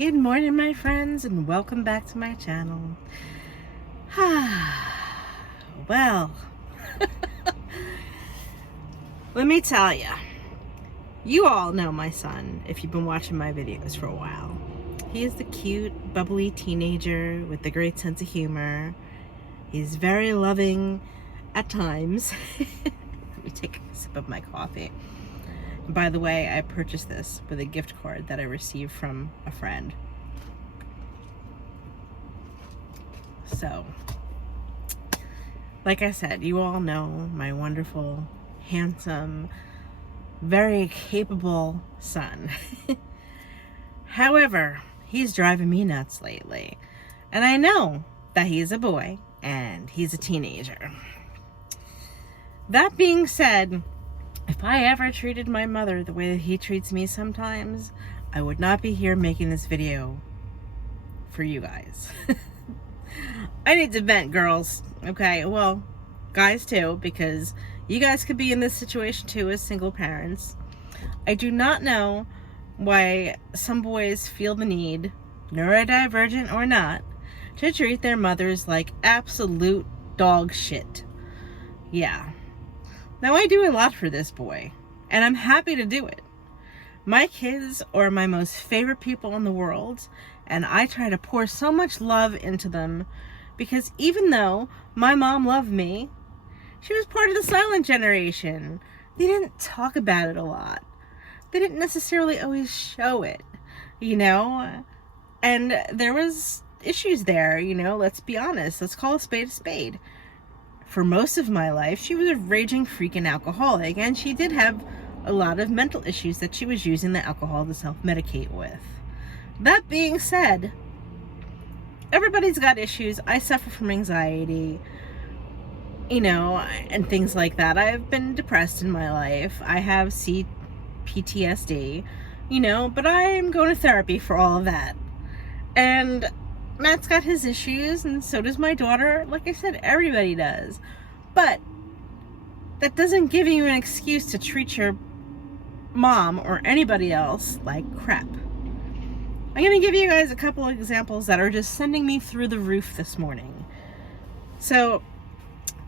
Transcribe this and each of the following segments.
Good morning, my friends, and welcome back to my channel. Well, let me tell you all know my son if you've been watching my videos for a while. He is the cute, bubbly teenager with a great sense of humor. He's very loving at times. Let me take a sip of my coffee. By the way, I purchased this with a gift card that I received from a friend. So, like I said, you all know my wonderful, handsome, very capable son. However, he's driving me nuts lately. And I know that he's a boy and he's a teenager. That being said, if I ever treated my mother the way that he treats me sometimes, I would not be here making this video for you guys. I need to vent, girls. Okay, well, guys too, because you guys could be in this situation too as single parents. I do not know why some boys feel the need, neurodivergent or not, to treat their mothers like absolute dog shit. Yeah. Now, I do a lot for this boy, and I'm happy to do it. My kids are my most favorite people in the world, and I try to pour so much love into them because even though my mom loved me, she was part of the silent generation. They didn't talk about it a lot. They didn't necessarily always show it, you know? And there was issues there, you know, let's be honest. Let's call a spade a spade. For most of my life, she was a raging freaking alcoholic, and she did have a lot of mental issues that she was using the alcohol to self-medicate with. That being said, everybody's got issues. I suffer from anxiety, you know, and things like that. I've been depressed in my life. I have PTSD, you know, but I'm going to therapy for all of that. And Matt's got his issues, and so does my daughter. Like I said, everybody does. But that doesn't give you an excuse to treat your mom or anybody else like crap. I'm going to give you guys a couple of examples that are just sending me through the roof this morning. So,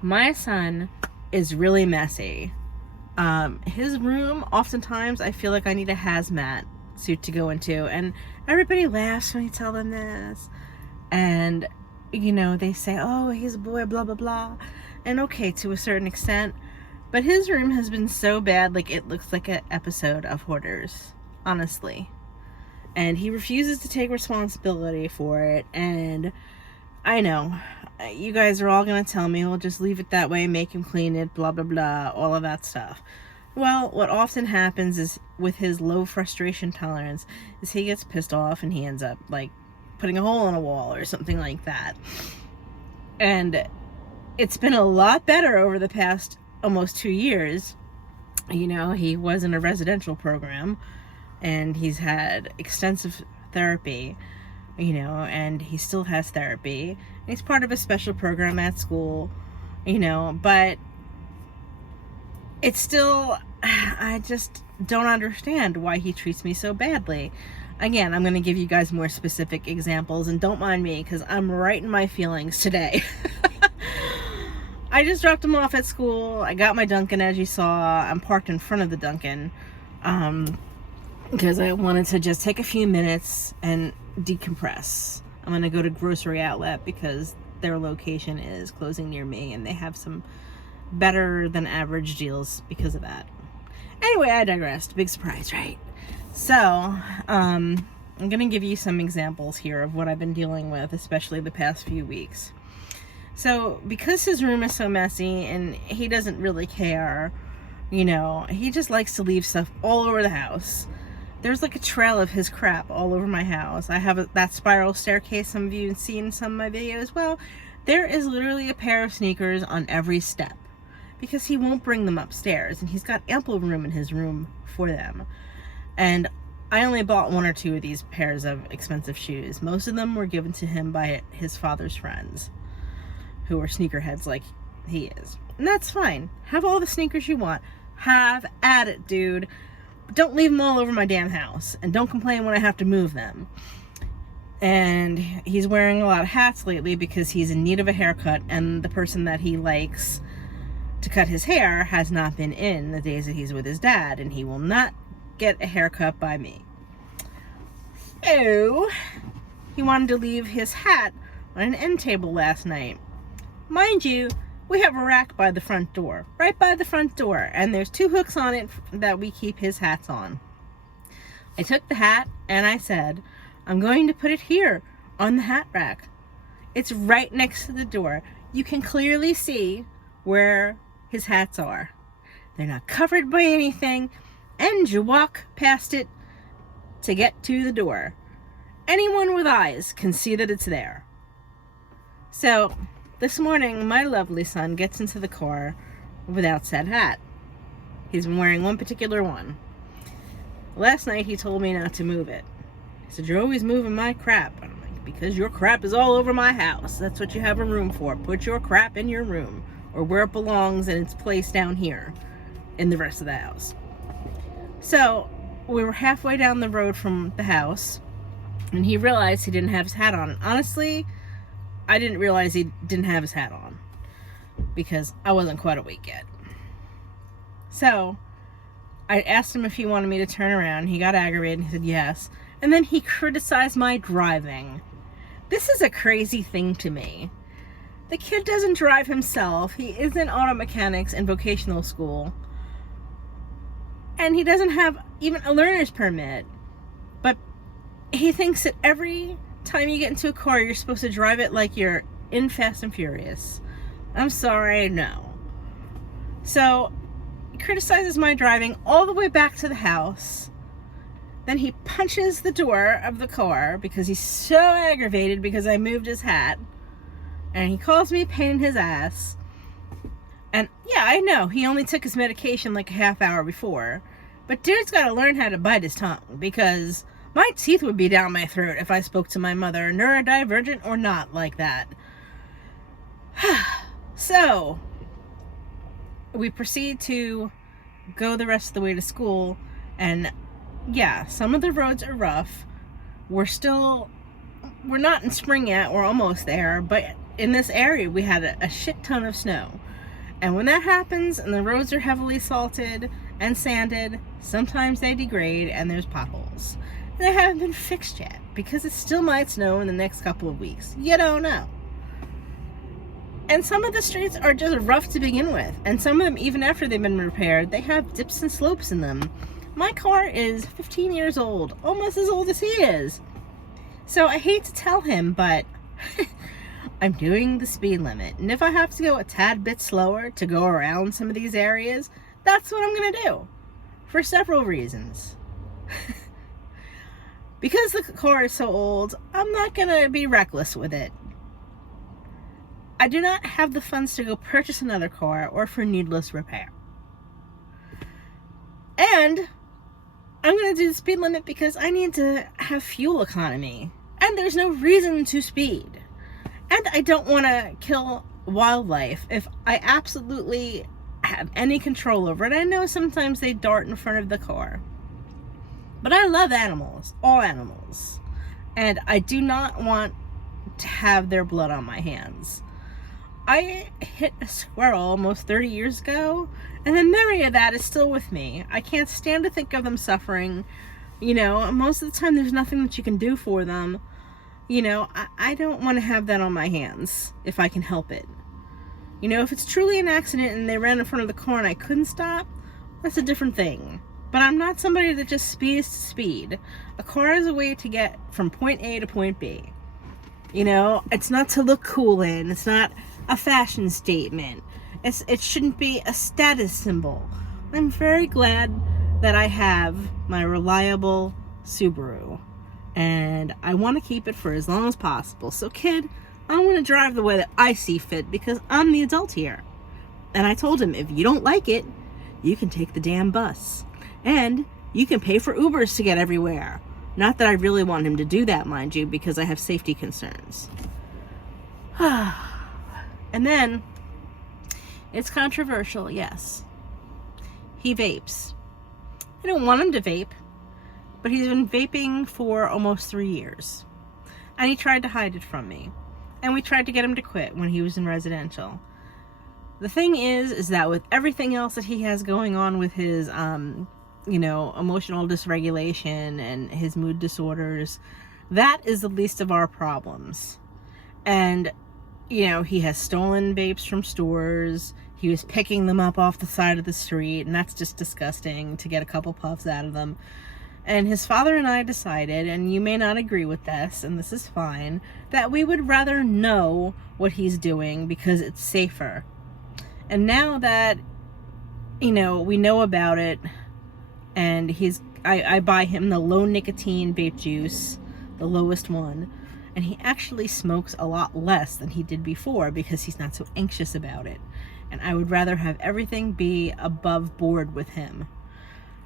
my son is really messy. His room, oftentimes, I feel like I need a hazmat suit to go into, and everybody laughs when I tell them this. And, you know, they say, oh, he's a boy, blah, blah, blah. And okay, to a certain extent. But his room has been so bad, like, it looks like an episode of Hoarders. Honestly. And he refuses to take responsibility for it. And I know, you guys are all going to tell me, well, just leave it that way, make him clean it, blah, blah, blah, all of that stuff. Well, what often happens is, with his low frustration tolerance, is he gets pissed off and he ends up, like, putting a hole in a wall or something like that. And it's been a lot better over the past almost 2 years. You know, he was in a residential program and he's had extensive therapy, you know, and he still has therapy. He's part of a special program at school, you know, but it's still, I just don't understand why he treats me so badly. Again, I'm going to give you guys more specific examples, and don't mind me because I'm right in my feelings today. I just dropped him off at school. I got my Dunkin', as you saw. I'm parked in front of the Dunkin', because I wanted to just take a few minutes and decompress. I'm going to go to Grocery Outlet because their location is closing near me, and they have some better than average deals because of that. Anyway, I digressed. Big surprise, right? So, I'm going to give you some examples here of what I've been dealing with, especially the past few weeks. So, because his room is so messy and he doesn't really care, you know, he just likes to leave stuff all over the house. There's like a trail of his crap all over my house. I have that spiral staircase some of you have seen in some of my videos. Well, there is literally a pair of sneakers on every step because he won't bring them upstairs, and he's got ample room in his room for them. And I only bought 1 or 2 of these pairs of expensive shoes. Most of them were given to him by his father's friends, who are sneakerheads like he is. And that's fine. Have all the sneakers you want. Have at it, dude. But don't leave them all over my damn house. And don't complain when I have to move them. And he's wearing a lot of hats lately because he's in need of a haircut, and the person that he likes to cut his hair has not been in the days that he's with his dad, and he will not get a haircut by me. So he wanted to leave his hat on an end table last night. Mind you, we have a rack by the front door, right by the front door, and there's 2 hooks on it that we keep his hats on. I took the hat and I said, I'm going to put it here on the hat rack. It's right next to the door. You can clearly see where his hats are. They're not covered by anything, and you walk past it to get to the door. Anyone with eyes can see that it's there. So this morning, my lovely son gets into the car without said hat. He's been wearing one particular one. Last night he told me not to move it. He said, you're always moving my crap. And I'm like, because your crap is all over my house. That's what you have a room for. Put your crap in your room, or where it belongs in its place down here in the rest of the house. So we were halfway down the road from the house, and he realized he didn't have his hat on. Honestly, I didn't realize he didn't have his hat on because I wasn't quite awake yet. So I asked him if he wanted me to turn around. He got aggravated and he said yes. And then he criticized my driving. This is a crazy thing to me. The kid doesn't drive himself. He is in auto mechanics and vocational school. And he doesn't have even a learner's permit. But he thinks that every time you get into a car, you're supposed to drive it like you're in Fast and Furious. I'm sorry, no. So he criticizes my driving all the way back to the house. Then he punches the door of the car because he's so aggravated because I moved his hat. And he calls me a pain in his ass. And yeah, I know, he only took his medication like a half hour before. But dude's got to learn how to bite his tongue, because my teeth would be down my throat if I spoke to my mother, neurodivergent or not, like that. So we proceed to go the rest of the way to school, and yeah, some of the roads are rough. We're not in spring yet, we're almost there, but in this area we had a shit ton of snow. And when that happens and the roads are heavily salted and sanded, sometimes they degrade and there's potholes. And they haven't been fixed yet because it still might snow in the next couple of weeks. You don't know. And some of the streets are just rough to begin with. And some of them, even after they've been repaired, they have dips and slopes in them. My car is 15 years old, almost as old as he is. So I hate to tell him, but I'm doing the speed limit. And if I have to go a tad bit slower to go around some of these areas, that's what I'm going to do. For several reasons. Because the car is so old, I'm not going to be reckless with it. I do not have the funds to go purchase another car or for needless repair. And I'm going to do the speed limit because I need to have fuel economy. And there's no reason to speed. And I don't want to kill wildlife if I absolutely have any control over it. I know sometimes they dart in front of the car. But I love animals, all animals. And I do not want to have their blood on my hands. I hit a squirrel almost 30 years ago, and the memory of that is still with me. I can't stand to think of them suffering. You know, most of the time there's nothing that you can do for them. You know, I don't want to have that on my hands if I can help it. You know, if it's truly an accident and they ran in front of the car and I couldn't stop, that's a different thing. But I'm not somebody that just speeds to speed. A car is a way to get from point A to point B. You know, it's not to look cool in. It's not a fashion statement. It shouldn't be a status symbol. I'm very glad that I have my reliable Subaru. And I want to keep it for as long as possible. So kid, I want to drive the way that I see fit because I'm the adult here. And I told him, if you don't like it, you can take the damn bus. And you can pay for Ubers to get everywhere. Not that I really want him to do that, mind you, because I have safety concerns. And then, it's controversial, yes. He vapes. I don't want him to vape, but he's been vaping for almost 3 years. And he tried to hide it from me. And we tried to get him to quit when he was in residential. The thing is that with everything else that he has going on with his, emotional dysregulation and his mood disorders, that is the least of our problems. And, he has stolen vapes from stores. He was picking them up off the side of the street, and that's just disgusting to get a couple puffs out of them. And his father and I decided, and you may not agree with this, and this is fine, that we would rather know what he's doing because it's safer. And now that, we know about it, and I buy him the low nicotine vape juice, the lowest one, and he actually smokes a lot less than he did before because he's not so anxious about it. And I would rather have everything be above board with him.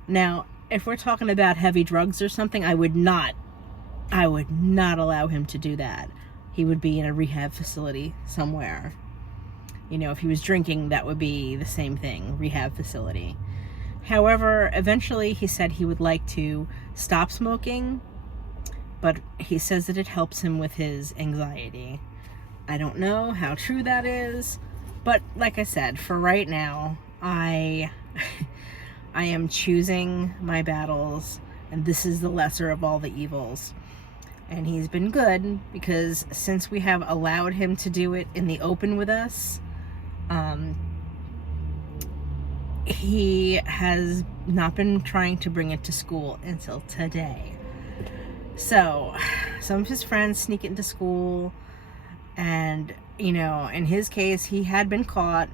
Now, if we're talking about heavy drugs or something, I would not allow him to do that. He would be in a rehab facility somewhere. If he was drinking, that would be the same thing, rehab facility. However, eventually he said he would like to stop smoking, but he says that it helps him with his anxiety. I don't know how true that is, but like I said, for right now, I am choosing my battles, and this is the lesser of all the evils. And he's been good, because since we have allowed him to do it in the open with us, he has not been trying to bring it to school until today. So, some of his friends sneak into school, and, in his case, he had been caught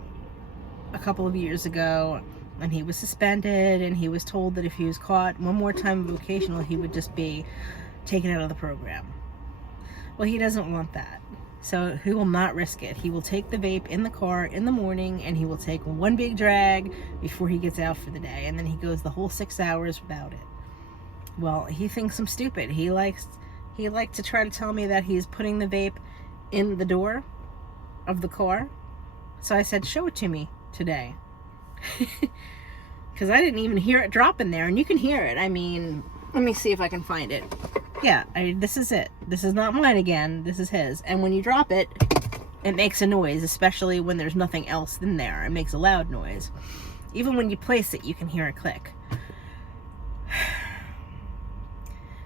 a couple of years ago, and he was suspended, and he was told that if he was caught one more time in vocational, he would just be taken out of the program. Well, he doesn't want that. So he will not risk it. He will take the vape in the car in the morning, and he will take one big drag before he gets out for the day, and then he goes the whole 6 hours without it. Well, he thinks I'm stupid. He likes to try to tell me that he's putting the vape in the door of the car. So I said, show it to me today. Because I didn't even hear it drop in there, and you can hear it. I mean, let me see if I can find it. Yeah, this is it. This is not mine again. This is his. And when you drop it, it makes a noise, especially when there's nothing else in there. It makes a loud noise. Even when you place it, you can hear it click.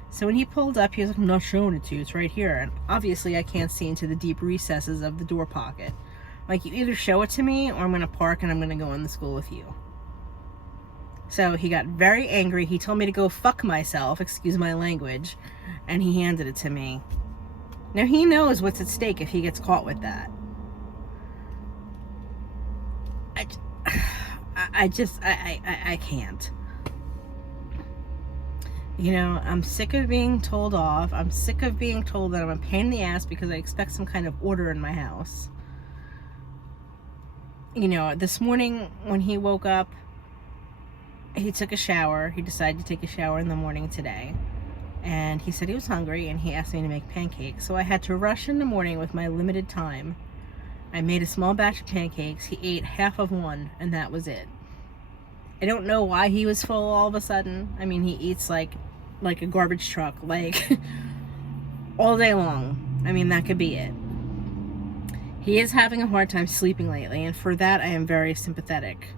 So when he pulled up, he was like, I'm not showing it to you. It's right here. And obviously, I can't see into the deep recesses of the door pocket. Like, you either show it to me, or I'm going to park and I'm going to go in the school with you. So he got very angry. He told me to go fuck myself, excuse my language, and he handed it to me. Now he knows what's at stake if he gets caught with that. I can't. I'm sick of being told off. I'm sick of being told that I'm a pain in the ass because I expect some kind of order in my house. This morning when he woke up, he took a shower. He decided to take a shower in the morning today. And he said he was hungry, and he asked me to make pancakes. So I had to rush in the morning with my limited time. I made a small batch of pancakes. He ate half of one, and that was it. I don't know why he was full all of a sudden. I mean, he eats like a garbage truck, all day long. I mean, that could be it. He is having a hard time sleeping lately, and for that I am very sympathetic.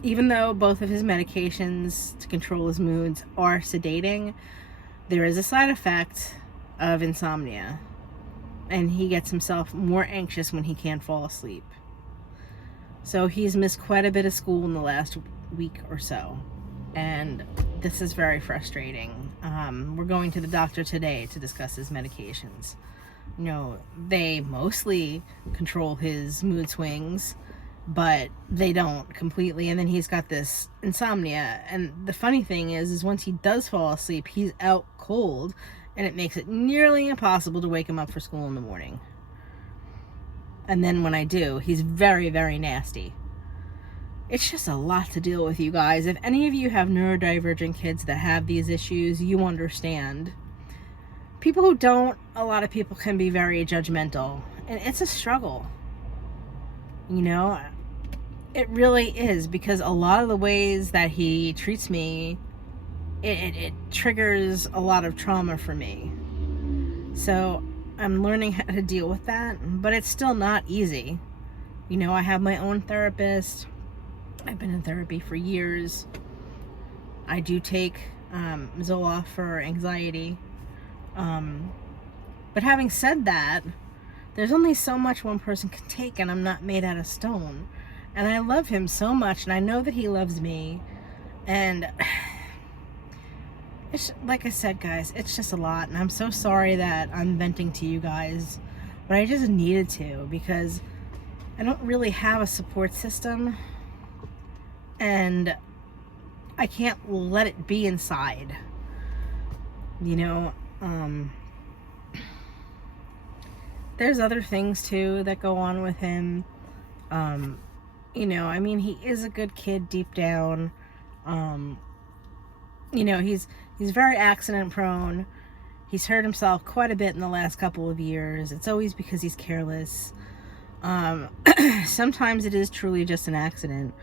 Even though both of his medications to control his moods are sedating, there is a side effect of insomnia, and he gets himself more anxious when he can't fall asleep. So he's missed quite a bit of school in the last week or so, and this is very frustrating. We're going to the doctor today to discuss his medications. They mostly control his mood swings, but they don't completely. And then he's got this insomnia. And the funny thing is once he does fall asleep, he's out cold, and it makes it nearly impossible to wake him up for school in the morning. And then when I do, he's very, very nasty. It's just a lot to deal with, you guys. If any of you have neurodivergent kids that have these issues, you understand. People who don't, a lot of people can be very judgmental. And it's a struggle. It really is, because a lot of the ways that he treats me, it triggers a lot of trauma for me. So I'm learning how to deal with that, but it's still not easy. You know, I have my own therapist. I've been in therapy for years. I do take Zoloft for anxiety. But having said that, there's only so much one person can take, and I'm not made out of stone. And I love him so much, and I know that he loves me. And it's, like I said, guys, it's just a lot. And I'm so sorry that I'm venting to you guys, but I just needed to, because I don't really have a support system, and I can't let it be inside. You know, there's other things too that go on with him. You know, I mean, he is a good kid deep down. You know, he's very accident prone. He's hurt himself quite a bit in the last couple of years. It's always because he's careless. Sometimes it is truly just an accident,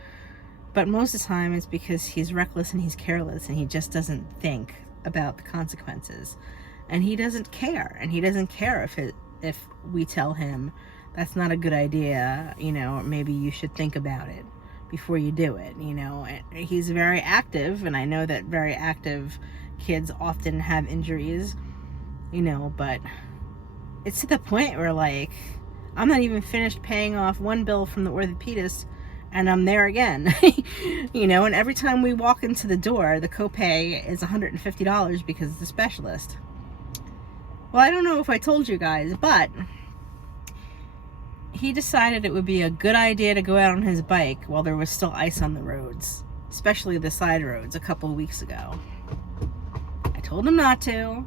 but most of the time it's because he's reckless and he's careless, and he just doesn't think about the consequences, and he doesn't care. And he doesn't care if we tell him that's not a good idea, you know, maybe you should think about it before you do it, you know. And he's very active, and I know that very active kids often have injuries, you know, but it's to the point where, like, I'm not even finished paying off one bill from the orthopedist, and I'm there again. You know, and every time we walk into the door, the copay is $150 because it's a specialist. Well, I don't know if I told you guys, but he decided it would be a good idea to go out on his bike while there was still ice on the roads, especially the side roads, a couple of weeks ago. I told him not to.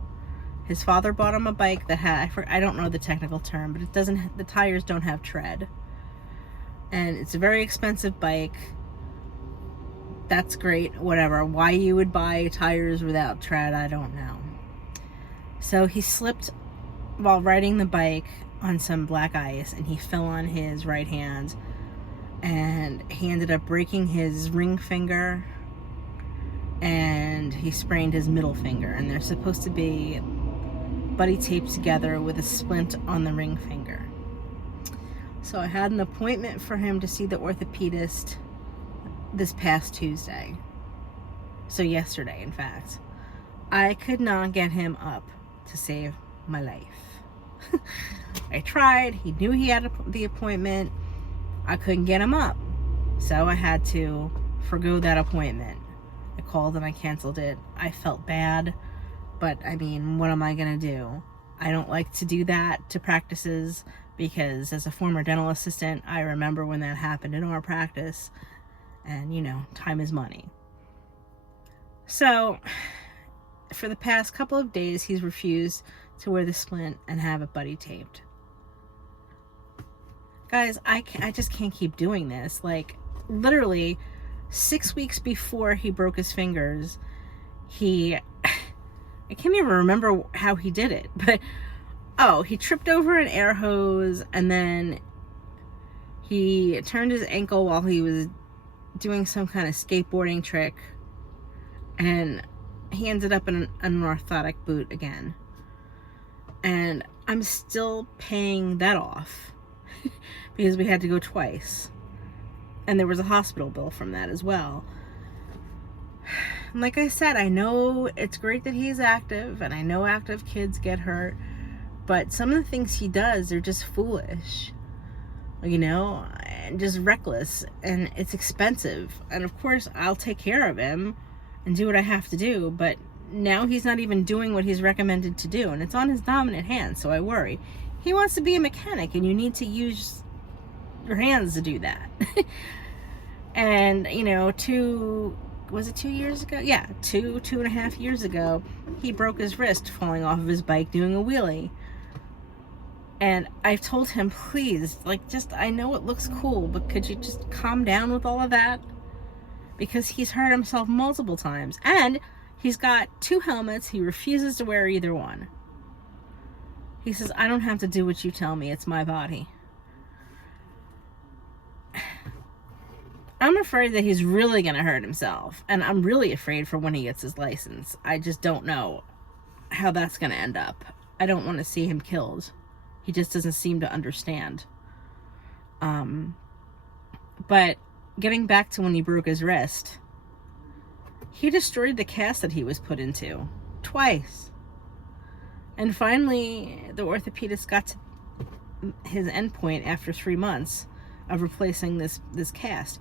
His father bought him a bike that had, I don't know the technical term, but it doesn't, the tires don't have tread. And it's a very expensive bike. That's great, whatever. Why you would buy tires without tread, I don't know. So he slipped while riding the bike on some black ice, and he fell on his right hand, and he ended up breaking his ring finger, and he sprained his middle finger, and they're supposed to be buddy taped together with a splint on the ring finger. So I had an appointment for him to see the orthopedist this past Tuesday. So yesterday, in fact. I could not get him up to save my life. I tried. He knew he had the appointment. I couldn't get him up. So I had to forgo that appointment. I called and I canceled it. I felt bad. But, I mean, what am I going to do? I don't like to do that to practices, because as a former dental assistant, I remember when that happened in our practice. And, you know, time is money. So, for the past couple of days, he's refused to wear the splint and have it buddy taped. Guys, I just can't keep doing this. Like, literally, 6 weeks before he broke his fingers, I can't even remember how he did it, but, he tripped over an air hose, and then he turned his ankle while he was doing some kind of skateboarding trick, and he ended up in an orthotic boot again. And I'm still paying that off because we had to go twice. And there was a hospital bill from that as well. Like I said, I know it's great that he's active, and I know active kids get hurt, but some of the things he does are just foolish, you know, and just reckless, and it's expensive. And of course, I'll take care of him and do what I have to do, but now he's not even doing what he's recommended to do, and it's on his dominant hand, so I worry. He wants to be a mechanic, and you need to use your hands to do that. And, you know, 2 years ago? Yeah, 2.5 years ago, he broke his wrist falling off of his bike doing a wheelie. And I've told him, please, like, just, I know it looks cool, but could you just calm down with all of that? Because he's hurt himself multiple times. And he's got 2 helmets. He refuses to wear either one. He says, I don't have to do what you tell me. It's my body. I'm afraid that he's really going to hurt himself. And I'm really afraid for when he gets his license. I just don't know how that's going to end up. I don't want to see him killed. He just doesn't seem to understand. But getting back to when he broke his wrist, he destroyed the cast that he was put into twice. And finally, the orthopedist got to his endpoint after 3 months of replacing this cast.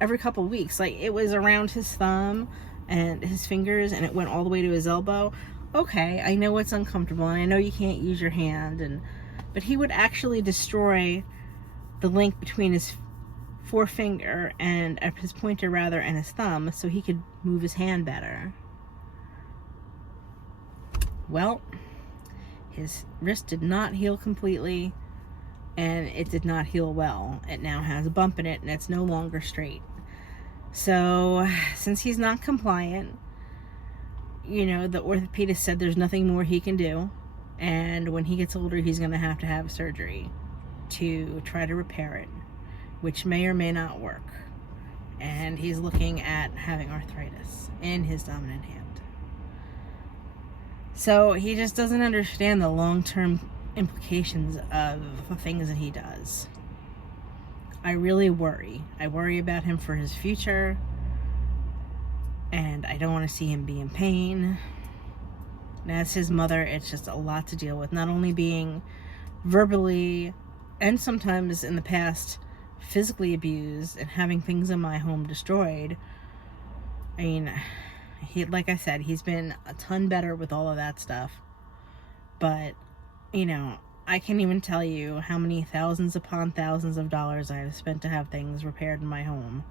Every couple weeks, like, it was around his thumb and his fingers, and it went all the way to his elbow. Okay, I know it's uncomfortable, and I know you can't use your hand, but he would actually destroy the link between his forefinger and his pointer rather and his thumb so he could move his hand better. Well, his wrist did not heal completely, and it did not heal well. It now has a bump in it, and it's no longer straight. So since he's not compliant, the orthopedist said there's nothing more he can do, and when he gets older he's going to have surgery to try to repair it, which may or may not work. And he's looking at having arthritis in his dominant hand. So he just doesn't understand the long-term implications of the things that he does. I really worry. I worry about him for his future, and I don't want to see him be in pain. And as his mother, it's just a lot to deal with, not only being verbally and sometimes in the past physically abused and having things in my home destroyed. I mean, like I said, he's been a ton better with all of that stuff. But, I can't even tell you how many thousands upon thousands of dollars I have spent to have things repaired in my home.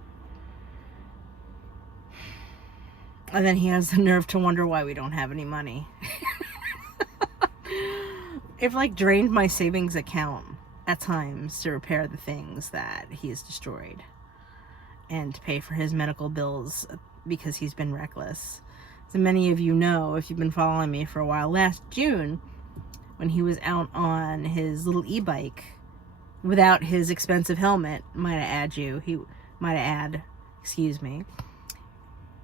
And then he has the nerve to wonder why we don't have any money. I've drained my savings account at times to repair the things that he has destroyed and to pay for his medical bills because he's been reckless. As many of you know, if you've been following me for a while, last June, when he was out on his little e-bike without his expensive helmet,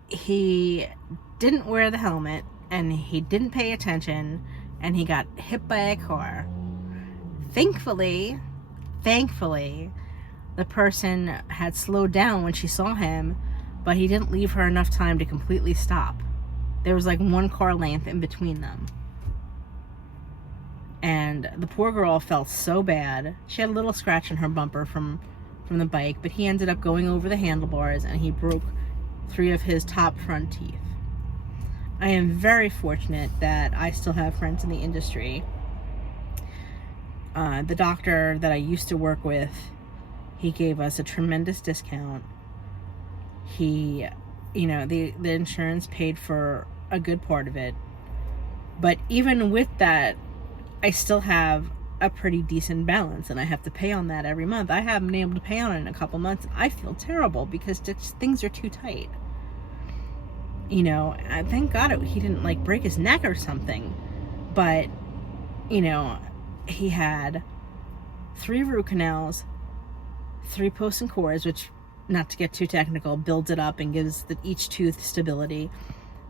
he didn't wear the helmet, and he didn't pay attention, and he got hit by a car. Thankfully, the person had slowed down when she saw him, but he didn't leave her enough time to completely stop. There was one car length in between them. And the poor girl felt so bad. She had a little scratch in her bumper from the bike, but he ended up going over the handlebars, and he broke 3 of his top front teeth. I am very fortunate that I still have friends in the industry. The doctor that I used to work with, he gave us a tremendous discount. The insurance paid for a good part of it. But even with that, I still have a pretty decent balance, and I have to pay on that every month. I haven't been able to pay on it in a couple months. I feel terrible because things are too tight. Thank God he didn't break his neck or something. But, he had 3 root canals, 3 posts and cores, which, not to get too technical, builds it up and gives each tooth stability.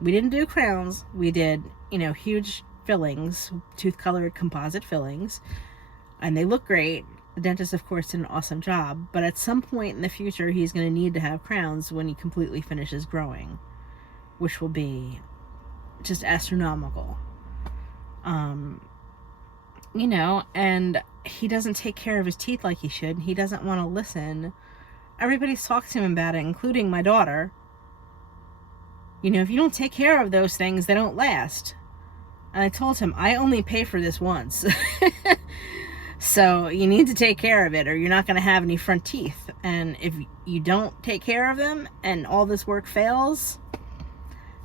We didn't do crowns. We did, huge fillings, tooth-colored composite fillings, and they look great. The dentist, of course, did an awesome job, but at some point in the future, he's going to need to have crowns when he completely finishes growing, which will be just astronomical. And he doesn't take care of his teeth like he should. He doesn't want to listen. Everybody's talked to him about it, including my daughter. If you don't take care of those things, they don't last. And I told him, I only pay for this once. So you need to take care of it, or you're not going to have any front teeth. And if you don't take care of them and all this work fails,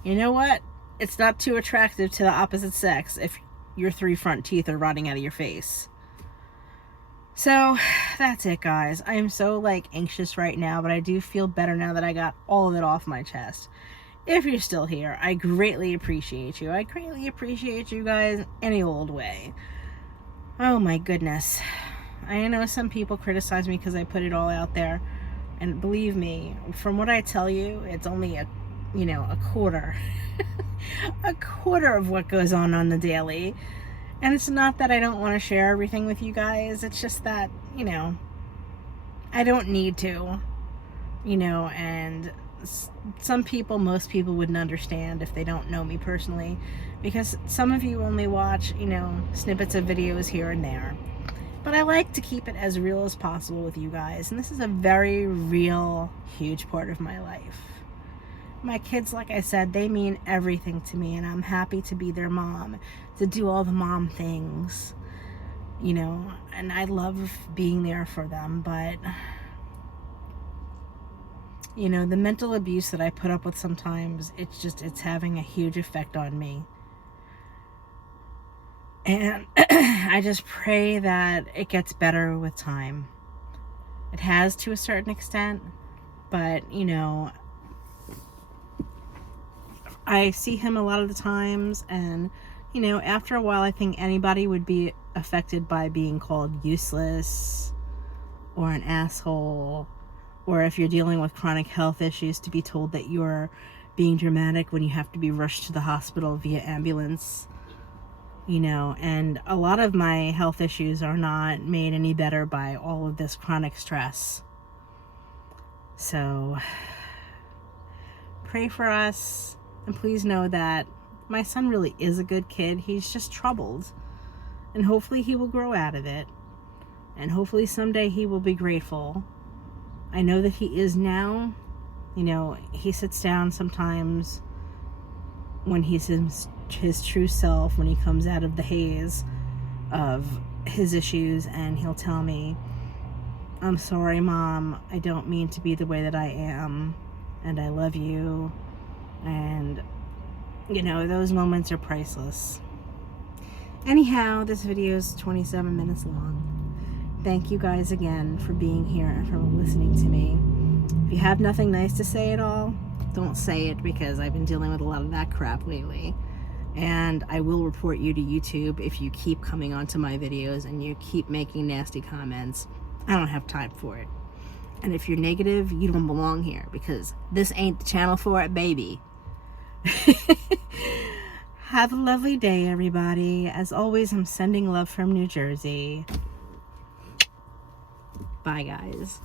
you know what? It's not too attractive to the opposite sex if your 3 front teeth are rotting out of your face. So that's it, guys. I am so anxious right now, but I do feel better now that I got all of it off my chest. If you're still here, I greatly appreciate you. I greatly appreciate you guys any old way. Oh my goodness. I know some people criticize me because I put it all out there. And believe me, from what I tell you, it's only a quarter. A quarter of what goes on the daily. And it's not that I don't want to share everything with you guys. It's just that, you know, I don't need to, you know, and some people, most people wouldn't understand if they don't know me personally, because some of you only watch, you know, snippets of videos here and there. But I like to keep it as real as possible with you guys, and this is a very real, huge part of my life. My kids, like I said, they mean everything to me, and I'm happy to be their mom, to do all the mom things, you know, and I love being there for them. But, you know, the mental abuse that I put up with sometimes, it's having a huge effect on me. And I just pray that it gets better with time. It has to a certain extent, but, you know, I see him a lot of the times, and, you know, after a while, I think anybody would be affected by being called useless or an asshole, or if you're dealing with chronic health issues, to be told that you're being dramatic when you have to be rushed to the hospital via ambulance, you know. And a lot of my health issues are not made any better by all of this chronic stress. So pray for us. And please know that my son really is a good kid. He's just troubled. And hopefully he will grow out of it. And hopefully someday he will be grateful. I know that he is now. You know, he sits down sometimes when he's his true self, when he comes out of the haze of his issues, and he'll tell me, "I'm sorry, Mom. I don't mean to be the way that I am. And I love you." And, you know, those moments are priceless. Anyhow, this video is 27 minutes long. Thank you guys again for being here and for listening to me. If you have nothing nice to say at all, don't say it, because I've been dealing with a lot of that crap lately. And I will report you to YouTube if you keep coming onto my videos and you keep making nasty comments. I don't have time for it. And if you're negative, you don't belong here, because this ain't the channel for it, baby. Have a lovely day, everybody. As always, I'm sending love from New Jersey. Bye, guys.